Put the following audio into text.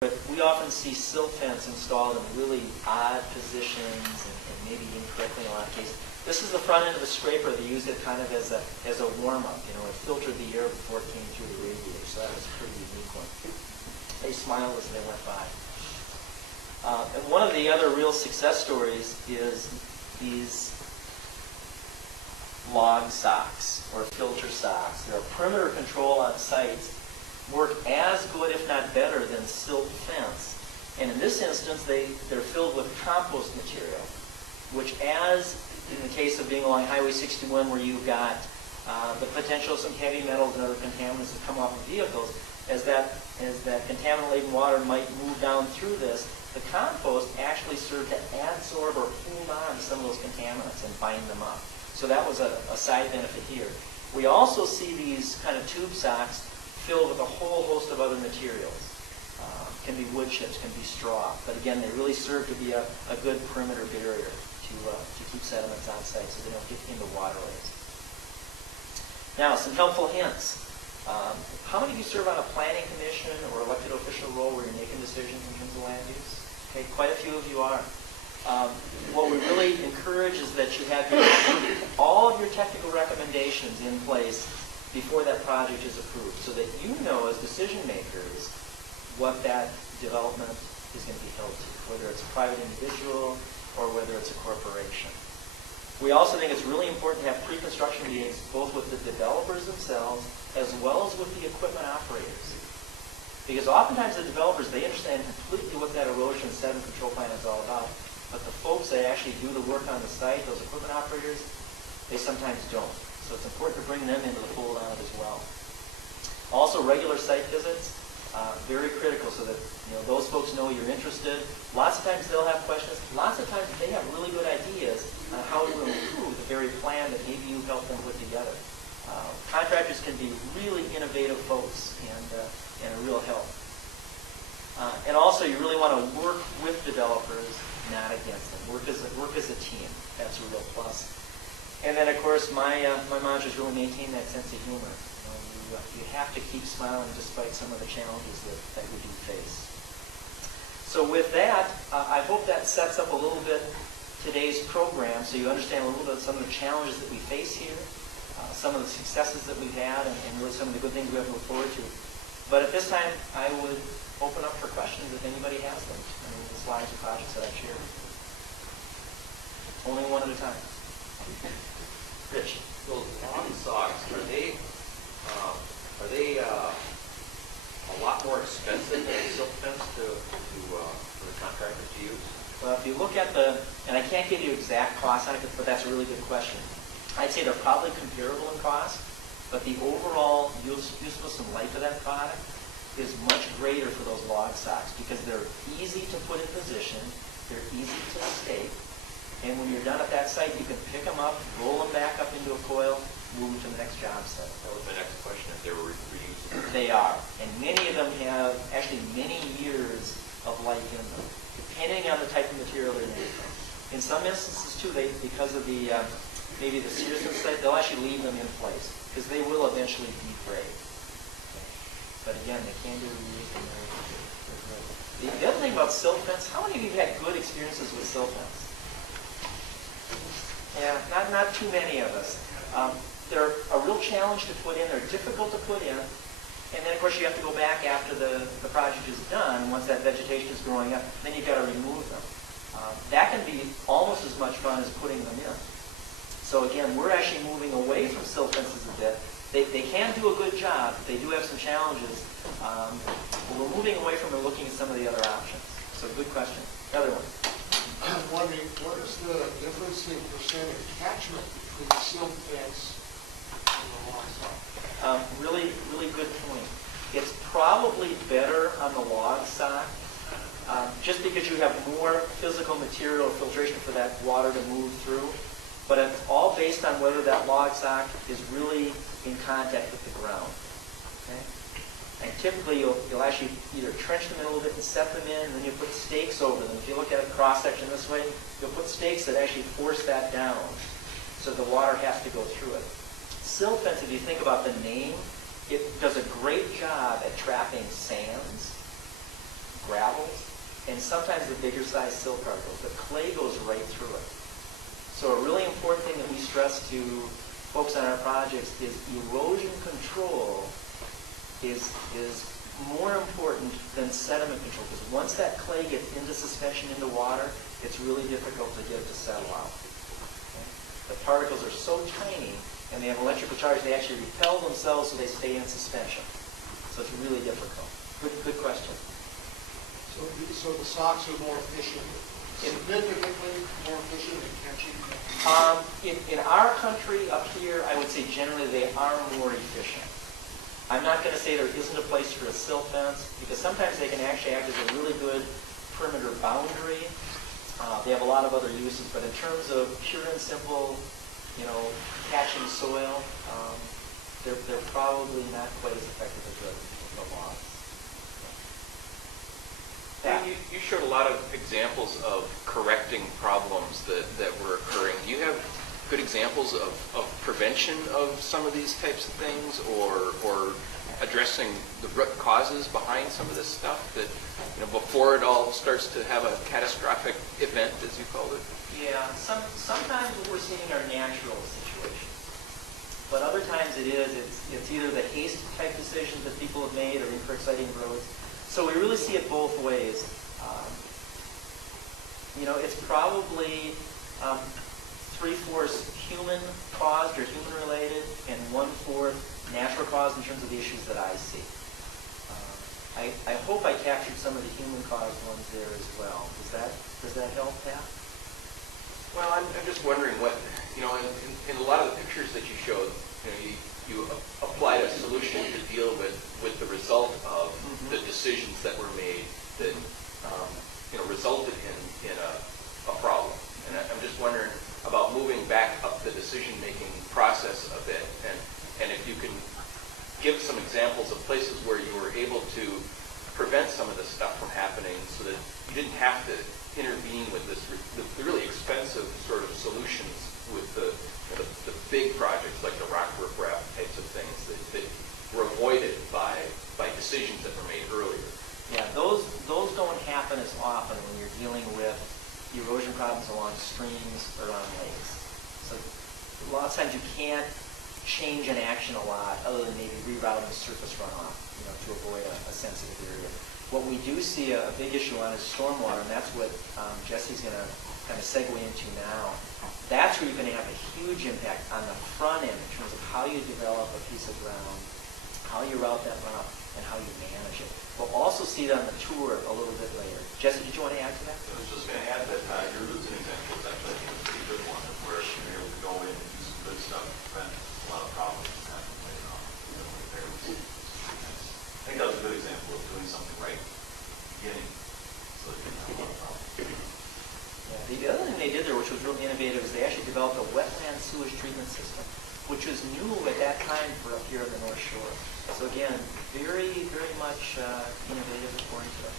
But we often see silt fence installed in really odd positions and maybe incorrectly in a lot of cases. This is the front end of the scraper. They used it kind of as a warm-up. You know, it filtered the air before it came through the radiator, so that was a pretty unique one. They smiled as they went by. And one of the other real success stories is these log socks or filter socks. They're a perimeter control on sites, work as good, if not better, than silt fence. And in this instance, they're filled with compost material, which, as in the case of being along Highway 61, where you've got the potential of some heavy metals and other contaminants that come off of vehicles, as that contaminant-laden water might move down through this, the compost actually served to adsorb or hold on to some of those contaminants and bind them up. So that was a side benefit here. We also see these kind of tube socks filled with a whole host of other materials. Can be wood chips, can be straw. But again, they really serve to be a good perimeter barrier to keep sediments on site so they don't get into waterways. Now, some helpful hints. How many of you serve on a planning commission or elected official role where you're making decisions in terms of land use? Okay, quite a few of you are. What we really encourage is that you have all of your technical recommendations in place before that project is approved, so that you know as decision makers what that development is going to be held to, whether it's a private individual or whether it's a corporation. We also think it's really important to have pre-construction meetings both with the developers themselves as well as with the equipment operators. Because oftentimes the developers, they understand completely what that erosion and sediment control plan is all about, but the folks that actually do the work on the site, those equipment operators, they sometimes don't. So it's important to bring them into the fold on it as well. Also, regular site visits, very critical so that those folks know you're interested. Lots of times they'll have questions. Lots of times they have really good ideas on how to improve the very plan that maybe you helped them put together. Contractors can be really innovative folks and a real help. And also, you really want to work with developers, not against them. Work as a team. That's a real plus. And then, of course, my mantra is really maintain that sense of humor. You have to keep smiling despite some of the challenges that we do face. So with that, I hope that sets up a little bit today's program so you understand a little bit of some of the challenges that we face here, some of the successes that we've had, and really some of the good things we have to look forward to. But at this time, I would open up for questions if anybody has them. The slides and projects that I've shared. Only one at a time. Rich. Those log socks, are they a lot more expensive than silk fence for the contractor to use? Well, if you look at and I can't give you exact cost on it, but that's a really good question. I'd say they're probably comparable in cost, but the overall usefulness and life of that product is much greater for those log socks because they're easy to put in position, they're easy to stake, and when you're done at that site, you can pick them up, roll them back up into a coil, move to the next job site. That was my next question, if they were reusable. They are, and many of them have actually many years of life in them, depending on the type of material they're made from. In some instances, too, because of the maybe the seriousness site, they'll actually leave them in place because they will eventually degrade. But again, they can be reused. The other thing about silt fence, how many of you have had good experiences with silt fence? Yeah, not too many of us. They're a real challenge to put in. They're difficult to put in. And then, of course, you have to go back after the project is done. Once that vegetation is growing up, then you've got to remove them. That can be almost as much fun as putting them in. So again, we're actually moving away from silt fences a bit. They can do a good job. They do have some challenges. But we're moving away from and looking at some of the other options. So good question. Another one. I was wondering, what is the difference in percent attachment between silt fence and the log sock? Really good point. It's probably better on the log sock, just because you have more physical material filtration for that water to move through. But it's all based on whether that log sock is really in contact with the ground. Okay? And typically, you'll actually either trench them in a little bit and set them in, and then you put stakes over them. If you look at a cross-section this way, you'll put stakes that actually force that down so the water has to go through it. Silt fence, if you think about the name, it does a great job at trapping sands, gravel, particles, and sometimes the bigger size silt particles. The clay goes right through it. So a really important thing that we stress to folks on our projects is erosion control is more important than sediment control, because once that clay gets into suspension into water, it's really difficult to get it to settle out. Okay? The particles are so tiny, and they have electrical charge, they actually repel themselves so they stay in suspension. So it's really difficult. Good question. So the socks are more efficient, significantly more efficient in catching? In our country up here, I would say generally they are more efficient. I'm not going to say there isn't a place for a silt fence, because sometimes they can actually act as a really good perimeter boundary. They have a lot of other uses, but in terms of pure and simple, catching soil, they're probably not quite as effective as the laws. Yeah. You showed a lot of examples of correcting problems that were occurring. Do you have good examples of prevention of some of these types of things, or addressing the root causes behind some of this stuff that, before it all starts to have a catastrophic event, as you called it? Yeah, sometimes what we're seeing are natural situations, but other times it's either the haste type decisions that people have made or incorrect siting of roads. So we really see it both ways. It's probably 3/4 human caused or human related, and 1/4 natural caused in terms of the issues that I see. I hope I captured some of the human caused ones there as well. Does that help, Pat? Well, I'm just wondering what, in a lot of the pictures that you showed, you applied a solution to deal with the result of the decisions that were made that resulted in a problem. And I'm just wondering about moving back up the decision-making process a bit, and if you can give some examples of places where you were able to prevent some of this stuff from happening, so that you didn't have to intervene with the really expensive sort of solutions with the big projects like the rock riprap types of things that were avoided by decisions that were made earlier. Yeah, those don't happen as often when you're dealing with erosion problems along streams or on lakes. So a lot of times you can't change an action a lot other than maybe rerouting surface runoff, to avoid a sensitive area. What we do see a big issue on is stormwater, and that's what Jesse's going to kind of segue into now. That's where you're going to have a huge impact on the front end in terms of how you develop a piece of ground, how you route that runoff, and how you manage it. We'll also see that on the tour a little bit later. Jesse, did you want to add to that? I was just going to add that your roots and example is actually, I think, a pretty good one, of where you're able to go in and do some good stuff to prevent a lot of problems from happening later on. I think that was a good example of doing something right at the beginning, so that you didn't have a lot of problems. Yeah, the other thing they did there, which was really innovative, is they actually developed a wetland sewage treatment system, which was new at that time for up here on the North Shore. So again, very, very much innovative according to us.